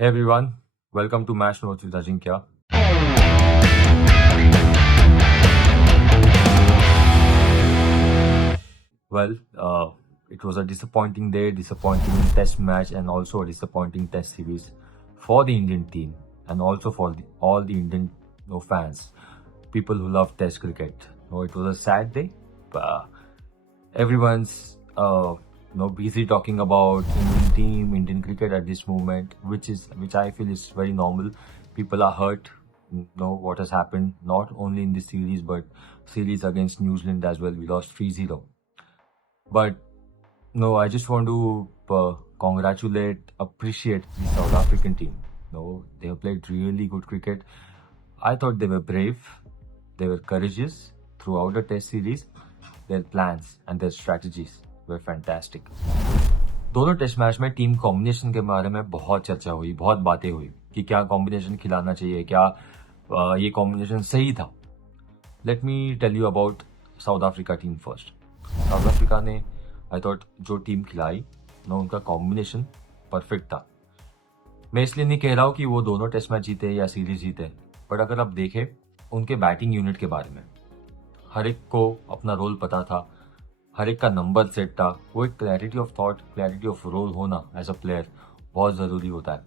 Hey everyone, welcome to Match Notes with Ajinkya. Well, it was a disappointing day, disappointing test match, and also a disappointing test series for the Indian team and also for all the Indian fans, people who love test cricket. It was a sad day. Uh, Everyone's busy talking about Indian team, Indian cricket at this moment, which I feel is very normal. People are hurt. Know what has happened, not only in this series but series against New Zealand as well. We lost 3-0. But no, I just want to appreciate the South African team. No, they have played really good cricket. I thought they were brave, they were courageous throughout the test series. Their plans and their strategies were fantastic. दोनों test match में team combination के बारे में बहुत चर्चा हुई, बहुत बातें हुई कि क्या कॉम्बिनेशन खिलाना चाहिए, क्या ये कॉम्बिनेशन सही था. Let me tell you about South Africa team first. South Africa ने आई थॉट जो टीम खिलाई ना, उनका कॉम्बिनेशन परफेक्ट था. मैं इसलिए नहीं कह रहा हूँ कि वो दोनों टेस्ट मैच जीते या सीरीज जीते, बट अगर आप देखें उनके बैटिंग यूनिट के बारे में, हर एक को अपना रोल पता था, हर एक का नंबर सेट था. वो एक clarity of thought, clarity of role होना एज अ प्लेयर बहुत ज़रूरी होता है.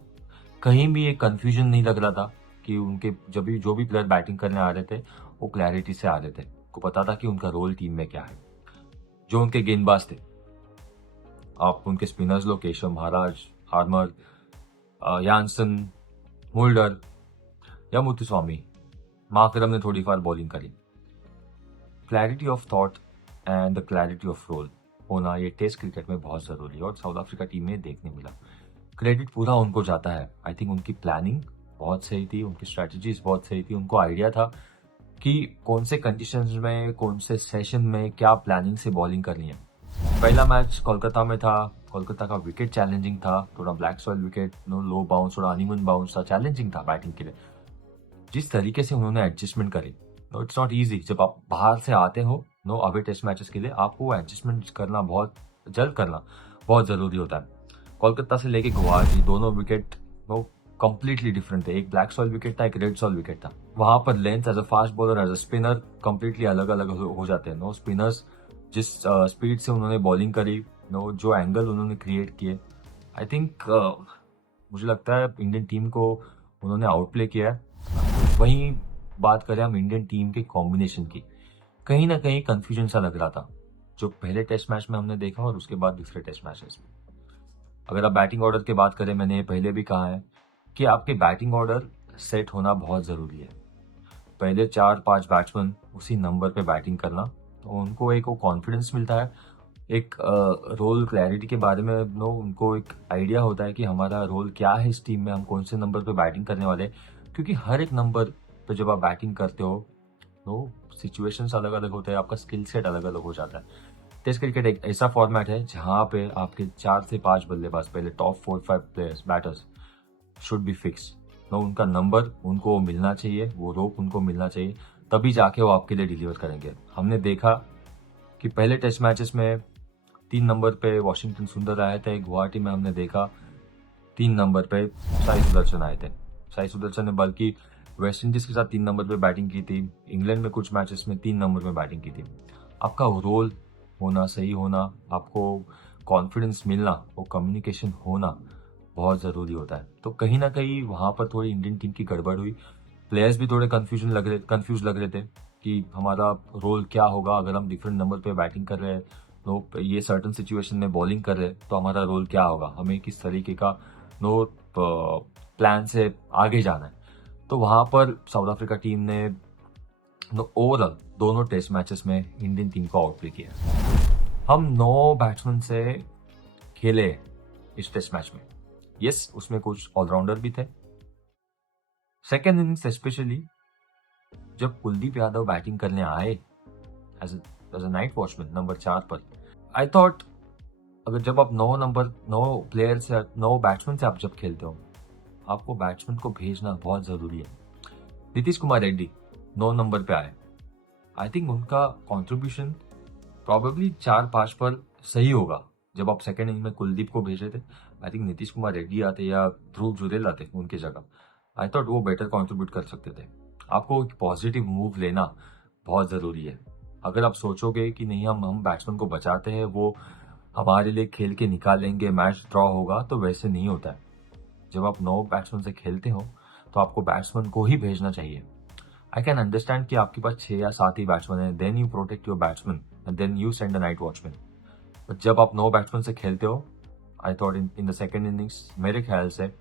कहीं भी एक कन्फ्यूजन नहीं लग रहा था कि उनके जब भी जो भी प्लेयर बैटिंग करने आ रहे थे वो क्लैरिटी से आ रहे थे, को पता था कि उनका रोल टीम में क्या है. जो उनके गेंदबाज थे, आप उनके स्पिनर्स लो, Keshav Maharaj, Harmer, Jansen, Mulder या मुथुस्वामी, माकरम ने थोड़ी बार बॉलिंग करी. Clarity of thought and the clarity of role होना ये टेस्ट क्रिकेट में बहुत ज़रूरी है और साउथ अफ्रीका टीम में देखने मिला. क्रेडिट पूरा उनको जाता है. आई थिंक उनकी प्लानिंग बहुत सही थी, उनकी स्ट्रैटेजीज बहुत सही थी. उनको आइडिया था कि कौन से कंडीशंस में, कौन से सेशन में क्या प्लानिंग से बॉलिंग करनी है. पहला मैच कोलकाता में था. कोलकाता का विकेट चैलेंजिंग था, थोड़ा ब्लैक सॉइल विकेट, लो बाउंस, थोड़ा अनइवन बाउंस था, चैलेंजिंग था बैटिंग के लिए. जिस तरीके से उन्होंने एडजस्टमेंट करी, इट्स नॉट ईजी. जब आप बाहर से आते हो अवे टेस्ट मैचेस के लिए, आपको वो एडजस्टमेंट करना बहुत जल्द करना बहुत ज़रूरी होता है. कोलकाता से लेके गुवाहाटी दोनों विकेट कंप्लीटली डिफरेंट थे. एक ब्लैक सॉइल विकेट था, एक रेड सॉइल विकेट था. वहां पर length as a fast bowler, as a spinner completely अलग अलग हो जाते हैं. स्पिनर्स जिस स्पीड से उन्होंने बॉलिंग करी, जो एंगल उन्होंने क्रिएट किए, आई थिंक मुझे लगता है इंडियन टीम को उन्होंने आउटप्ले किया है. वहीं बात करें हम इंडियन टीम के कॉम्बिनेशन की, कहीं ना कहीं कंफ्यूजन सा लग रहा था जो पहले टेस्ट मैच में हमने देखा और उसके बाद दूसरे टेस्ट मैचेस में. अगर आप बैटिंग ऑर्डर की बात करें, मैंने पहले भी कहा है कि आपके बैटिंग ऑर्डर सेट होना बहुत ज़रूरी है. पहले 4-5 बैट्समैन उसी नंबर पे बैटिंग करना, तो उनको एक वो कॉन्फिडेंस मिलता है, एक रोल क्लैरिटी के बारे में उनको एक आइडिया होता है कि हमारा रोल क्या है इस टीम में, हम कौन से नंबर पे बैटिंग करने वाले हैं. क्योंकि हर एक नंबर पे जब आप बैटिंग करते हो सिचुएशंस अलग अलग होते हैं, आपका स्किल सेट अलग अलग हो जाता है. टेस्ट क्रिकेट एक ऐसा फॉर्मेट है जहाँ पे आपके 4 से 5 बल्लेबाज, पहले top 4-5 players, batters should be fix. उनका नंबर उनको मिलना चाहिए, वो रोप उनको मिलना चाहिए, तभी जाके वो आपके लिए डिलीवर करेंगे. हमने देखा कि पहले टेस्ट मैचेस में 3 नंबर पे वॉशिंगटन सुंदर आए थे. गुवाहाटी में हमने देखा 3 नंबर पे साई सुदर्शन आए थे. साई सुदर्शन ने बल्कि वेस्ट इंडीज के साथ 3 नंबर पे बैटिंग की थी. इंग्लैंड में कुछ मैचेस में 3 नंबर में बैटिंग की थी. आपका रोल होना, सही होना, आपको कॉन्फिडेंस मिलना, वो कम्युनिकेशन होना बहुत ज़रूरी होता है. तो कहीं ना कहीं वहाँ पर थोड़ी इंडियन टीम की गड़बड़ हुई. प्लेयर्स भी थोड़े कंफ्यूज लग रहे थे कि हमारा रोल क्या होगा अगर हम डिफरेंट नंबर पे बैटिंग कर रहे हैं, ये सर्टन सिचुएशन में बॉलिंग कर रहे हैं, तो हमारा रोल क्या होगा, हमें किस तरीके का प्लान से आगे जाना है. तो वहाँ पर साउथ अफ्रीका टीम ने ओवरऑल दोनों टेस्ट मैचेस में इंडियन टीम को आउटप्ले किया. हम 9 बैट्समैन से खेले इस टेस्ट मैच में. यस, उसमें कुछ ऑलराउंडर भी थे. सेकेंड इनिंग्स स्पेशली जब कुलदीप यादव बैटिंग करने आए as a night watchman number 4 पर, आई थॉट अगर जब आप 9 प्लेयर से, 9 बैट्समैन से आप जब खेलते हो, आपको बैट्समैन को भेजना बहुत जरूरी है. नीतीश कुमार रेड्डी 9 नंबर पे आए. आई थिंक उनका कॉन्ट्रीब्यूशन प्रॉबेबली 4-5 पर सही होगा जब आप सेकेंड इनिंग में कुलदीप को भेजे थे. आई थिंक नीतीश कुमार रेड्डी आते या ध्रुव जुरेल आते उनकी जगह, आई थॉट वो बेटर कंट्रीब्यूट कर सकते थे। आपको एक पॉजिटिव मूव लेना बहुत ज़रूरी है। अगर आप सोचोगे कि नहीं हम बैट्समैन को बचाते हैं, वो हमारे लिए खेल के निकालेंगे, मैच ड्रॉ होगा, तो वैसे नहीं होता है। जब आप 9 बैट्समैन से खेलते हो तो आपको बैट्समैन को ही भेजना चाहिए। आई कैन अंडरस्टैंड कि आपके पास 6 या 7 ही बैट्समैन है, then you protect your batsman and then you send a night watchman. But जब आप 9 बैट्समैन से खेलते हो, I thought in the second innings मेरे ख्याल से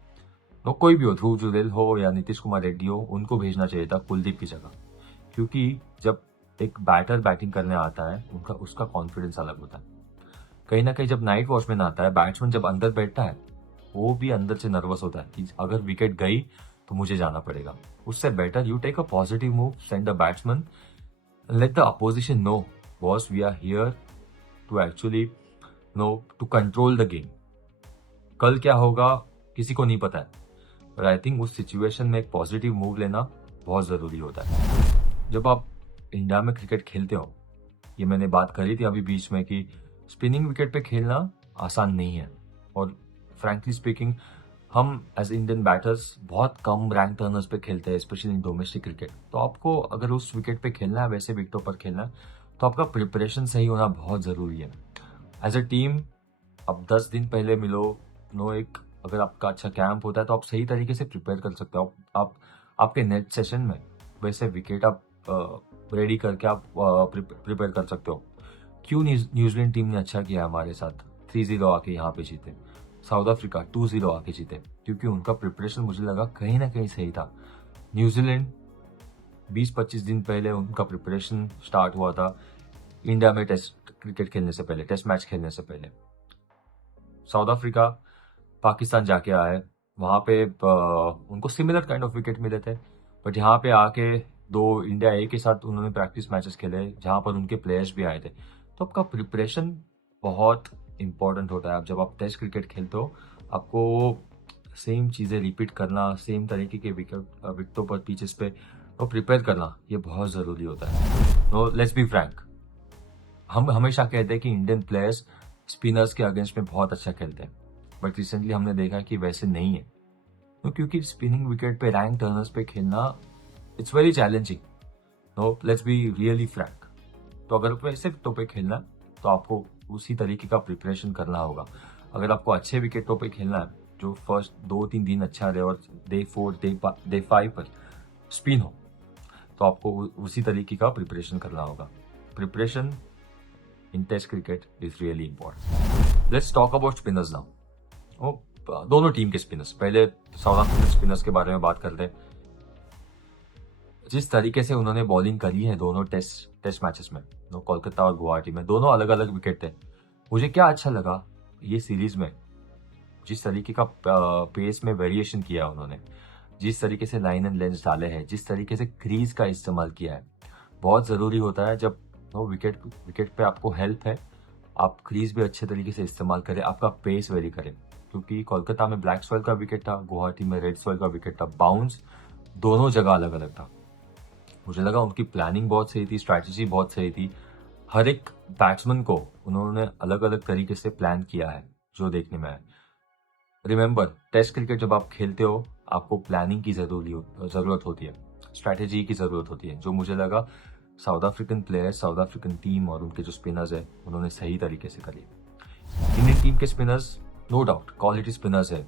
वो कोई भी हो, ध्रुव जुरेल हो या नीतीश कुमार रेड्डी हो, उनको भेजना चाहिए था कुलदीप की जगह। क्योंकि जब एक बैटर बैटिंग करने आता है, उसका कॉन्फिडेंस अलग होता है। कहीं ना कहीं जब नाइट वॉचमैन आता है, बैट्समैन जब अंदर बैठता है, वो भी अंदर से नर्वस होता है कि अगर विकेट गई तो मुझे जाना पड़ेगा। उससे better you take a positive move, send the batsman, let the opposition know boss we are here to actually to control the game. कल क्या होगा किसी को नहीं पता है, पर आई थिंक उस सिचुएशन में एक पॉजिटिव मूव लेना बहुत ज़रूरी होता है। जब आप इंडिया में क्रिकेट खेलते हो, ये मैंने बात करी थी अभी बीच में कि स्पिनिंग विकेट पे खेलना आसान नहीं है। और फ्रैंकली स्पीकिंग, हम एज इंडियन बैटर्स बहुत कम रैंक टर्नर्स पे खेलते हैं, स्पेशली इन डोमेस्टिक क्रिकेट। तो आपको अगर उस विकेट पे खेलना है, वैसे विकेटों पर खेलना है, तो आपका प्रिपरेशन सही होना बहुत ज़रूरी है। एज अ टीम अब 10 दिन पहले मिलो, एक अगर आपका अच्छा कैंप होता है तो आप सही तरीके से प्रिपेयर कर सकते हो। आप आपके नेट सेशन में वैसे विकेट आप रेडी करके आप प्रिपेयर कर सकते हो। क्यों न्यूजीलैंड टीम ने अच्छा किया हमारे साथ, 3-0 आके यहाँ पे जीते। साउथ अफ्रीका 2-0 आके जीते, क्योंकि उनका प्रिपरेशन मुझे लगा कहीं ना कहीं सही था। न्यूजीलैंड 20-25 दिन पहले उनका प्रिपरेशन स्टार्ट हुआ था इंडिया में टेस्ट क्रिकेट खेलने से पहले, टेस्ट मैच खेलने से पहले। साउथ अफ्रीका पाकिस्तान जाके आए, वहाँ पे उनको सिमिलर काइंड ऑफ विकेट मिले थे, बट यहाँ पे आके 2 इंडिया ए के साथ उन्होंने प्रैक्टिस मैचेस खेले, जहाँ पर उनके प्लेयर्स भी आए थे। तो आपका प्रिपरेशन बहुत इंपॉर्टेंट होता है। अब जब आप टेस्ट क्रिकेट खेलते हो, आपको सेम चीज़ें रिपीट करना, सेम तरीके के विकेटों पर पिचेस पे तो प्रिपेयर करना, ये बहुत ज़रूरी होता है। लेट्स बी फ्रैंक, हम हमेशा कहते हैं कि इंडियन प्लेयर्स स्पिनर्स के अगेंस्ट में बहुत अच्छा खेलते हैं, बट रिसेंटली हमने देखा कि वैसे नहीं है। तो क्योंकि स्पिनिंग विकेट पे रैंक टर्नर्स पे खेलना it's very challenging. Let's be really Frank. तो अगर वैसे विकेटों पे खेलना है, तो आपको उसी तरीके का प्रिपरेशन करना होगा। अगर आपको अच्छे विकेटों पे खेलना है, जो फर्स्ट 2-3 दिन अच्छा रहे और डे 4 डे 5 पर स्पिन हो, तो आपको उसी तरीके का प्रिपरेशन करना होगा। Preparation in test cricket is really important. Let's talk about spinners now. दोनों टीम के स्पिनर्स, पहले साउथ अफ्रीकन स्पिनर्स के बारे में बात करते हैं। जिस तरीके से उन्होंने बॉलिंग करी है दोनों टेस्ट मैचेस में, कोलकाता और गुवाहाटी में, दोनों अलग अलग विकेट थे। मुझे क्या अच्छा लगा ये सीरीज में, जिस तरीके का पेस में वेरिएशन किया उन्होंने, जिस तरीके से लाइन एंड लेंस डाले हैं, जिस तरीके से क्रीज का इस्तेमाल किया है। बहुत ज़रूरी होता है जब विकेट पे आपको हेल्प है, आप क्रीज भी अच्छे तरीके से इस्तेमाल करें, आपका पेस वेरी करें। क्योंकि कोलकाता में ब्लैक सॉइल का विकेट था, गुवाहाटी में रेड सॉइल का विकेट था, बाउंस दोनों जगह अलग अलग था। मुझे लगा उनकी प्लानिंग बहुत सही थी, स्ट्रैटेजी बहुत सही थी। हर एक बैट्समैन को उन्होंने अलग अलग तरीके से प्लान किया है, जो देखने में आया। रिमेंबर, टेस्ट क्रिकेट जब आप खेलते हो, आपको प्लानिंग की ज़रूरत होती है, स्ट्रैटेजी की ज़रूरत होती है, जो मुझे लगा south African players, south African team और उनके जो स्पिनर्स है, उन्होंने सही तरीके से करी। इंडियन टीम के spinners no doubt quality spinners है,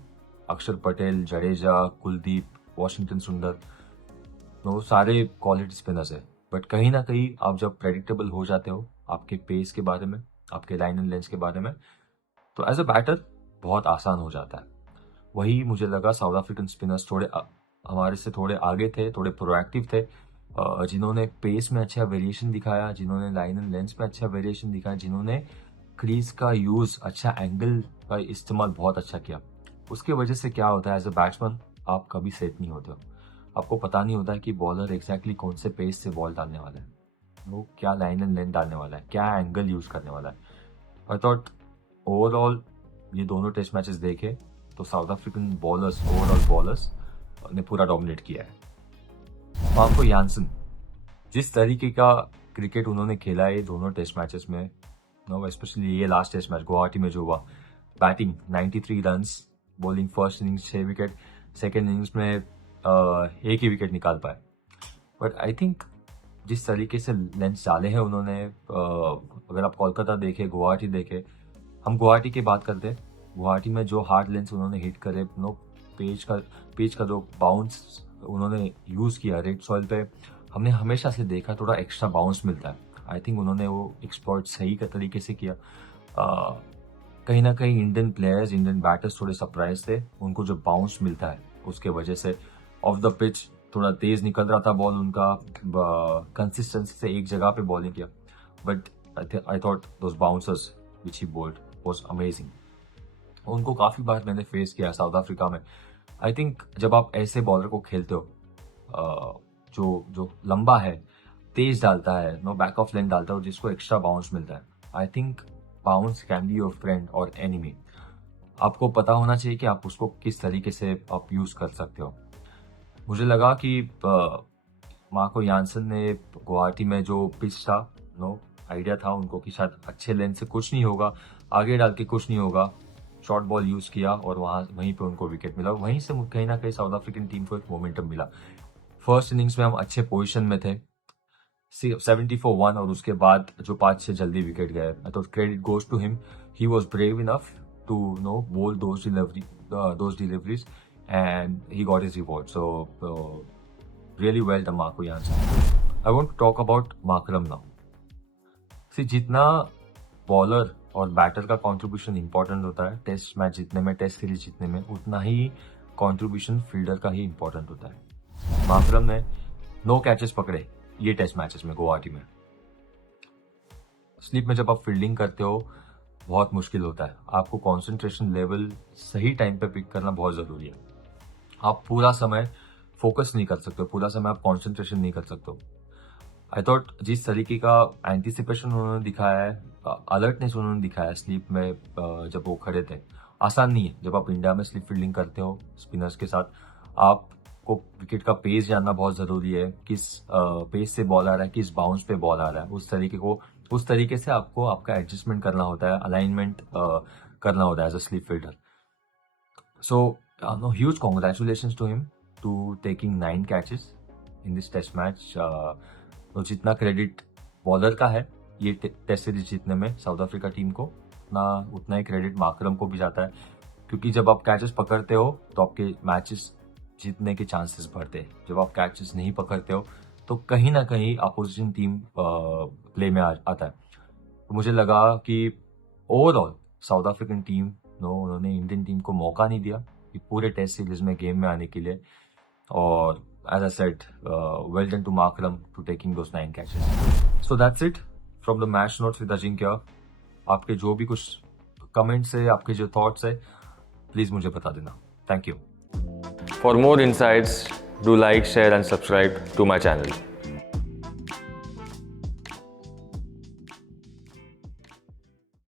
अक्षर पटेल, जडेजा, कुलदीप, वॉशिंगटन सुंदर, सारे क्वालिटी स्पिनर्स है। बट कहीं ना कहीं आप जब प्रेडिक्टेबल हो जाते हो आपके पेस के बारे में, आपके लाइन एंड लेंस के बारे में, तो एज अ बैटर बहुत आसान हो जाता है। वही मुझे लगा साउथ अफ्रीकन स्पिनर्स थोड़े हमारे से थोड़े आगे थे, थोड़े प्रोएक्टिव थे, जिन्होंने पेस में अच्छा वेरिएशन दिखाया, जिन्होंने लाइन एंड लेंस में अच्छा वेरिएशन दिखाया, जिन्होंने क्रीज का यूज, अच्छा एंगल का इस्तेमाल बहुत अच्छा किया। उसकी वजह से क्या होता है, एज अ बैट्समैन आप कभी सेट नहीं होते हो। आपको पता नहीं होता है कि बॉलर एग्जैक्टली कौन से पेस से बॉल डालने वाला है, वो क्या लाइन एंड लेंथ डालने वाला है, क्या एंगल यूज करने वाला है। आई थॉट ओवरऑल ये दोनों टेस्ट मैचेस देखे तो south African bowlers, overall bowlers ने पूरा डोमिनेट किया है। मार्को यानसन, जिस तरीके का क्रिकेट उन्होंने खेला है दोनों टेस्ट मैचेस में, स्पेशली ये लास्ट टेस्ट मैच गुवाहाटी में जो हुआ, batting 93 runs, bowling first innings 6 wicket, second innings में एक ही विकेट निकाल पाए। बट आई थिंक जिस तरीके से लेंस डाले हैं उन्होंने, अगर आप कोलकाता देखे, गुवाहाटी देखे, हम गुवाहाटी की बात करते हैं, गुवाहाटी में जो हार्ड लेंस उन्होंने हिट करे, पेज का जो बाउंस उन्होंने यूज़ किया रेड सॉइल पे, हमने हमेशा से देखा थोड़ा एक्स्ट्रा बाउंस मिलता है। आई थिंक उन्होंने वो एक्सप्लॉइट सही का तरीके से किया। कहीं ना कहीं इंडियन प्लेयर्स, इंडियन बैटर्स थोड़े सरप्राइज थे, उनको जो बाउंस मिलता है उसके वजह से। ऑफ द पिच थोड़ा तेज निकल रहा था बॉल उनका, कंसिस्टेंसी से एक जगह पे बॉलिंग किया, but I thought those bouncers which he bowled was amazing. उनको काफ़ी बार मैंने फेस किया साउथ अफ्रीका में। आई थिंक जब आप ऐसे बॉलर को खेलते हो जो लंबा है, तेज डालता है, नो बैक ऑफ लेंथ डालता है, जिसको एक्स्ट्रा बाउंस मिलता है, I think bounce can be your friend और एनिमी। आपको पता होना चाहिए कि आप उसको किस तरीके से आप यूज कर सकते हो। मुझे लगा कि मार्को यानसन ने गुवाहाटी में जो पिच था, नो आइडिया था उनको कि शायद अच्छे लेंथ से कुछ नहीं होगा, आगे डाल के कुछ नहीं होगा, शॉर्ट बॉल यूज किया और वहीं पे उनको विकेट मिला। वहीं से कहीं ना कहीं साउथ अफ्रीकन टीम को एक मोमेंटम मिला। फर्स्ट इनिंग्स में हम अच्छे पोजीशन में थे, 70 for 1, और उसके बाद जो 5-6 जल्दी विकेट गए, I thought credit goes to him. He was brave enough to bowl those deliveries and he got his reward. So really well done Marco Jansen. I want to talk about Markram now. See, जितना bowler और batter का contribution important होता है test match जीतने में, test series जीतने में, उतना ही कंट्रीब्यूशन फील्डर का ही इंपॉर्टेंट होता है। माकरम ने 9 कैचेस पकड़े ये टेस्ट मैचेस में गुवाहाटी में। स्लिप में जब आप फील्डिंग करते हो बहुत मुश्किल होता है, आपको कंसंट्रेशन लेवल सही टाइम पे पिक करना बहुत जरूरी है। आप पूरा समय फोकस नहीं कर सकते हो, पूरा समय आप कंसंट्रेशन नहीं कर सकते हो। आई थॉट जिस तरीके का एंटिसिपेशन उन्होंने दिखाया है, अलर्टनेस उन्होंने दिखाया स्लीप में, जब वो खड़े थे, आसान नहीं है। जब आप इंडिया में स्लिप फील्डिंग करते हो स्पिनर्स के साथ, आपको विकेट का पेस जानना बहुत जरूरी है, किस पेस से बॉल आ रहा है, किस बाउंस पे बॉल आ रहा है, उस तरीके से आपको आपका एडजस्टमेंट करना होता है, अलाइनमेंट करना होता है as a slip fielder. So no huge congratulations to him to taking 9 catches in this test match. तो जितना क्रेडिट बॉलर का है ये टेस्ट सीरीज जीतने में साउथ अफ्रीका टीम को, उतना ही क्रेडिट माकरम को भी जाता है, क्योंकि जब आप कैचेस पकड़ते हो तो आपके मैचेस जीतने के चांसेस बढ़ते हैं। जब आप कैचेस नहीं पकड़ते हो तो कहीं ना कहीं अपोजिशन टीम प्ले में आता है। तो मुझे लगा कि ओवरऑल साउथ अफ्रीकन टीम उन्होंने इंडियन टीम को मौका नहीं दिया कि पूरे टेस्ट सीरीज में गेम में आने के लिए, और as I said, well done to Markram to taking those 9 catches. So that's it from the match notes with Ajinkya. आपके जो भी कुछ कमेंट्स है, आपके जो थॉट्स है, प्लीज मुझे बता देना। Thank you. For more insights, do like, share and subscribe to my channel.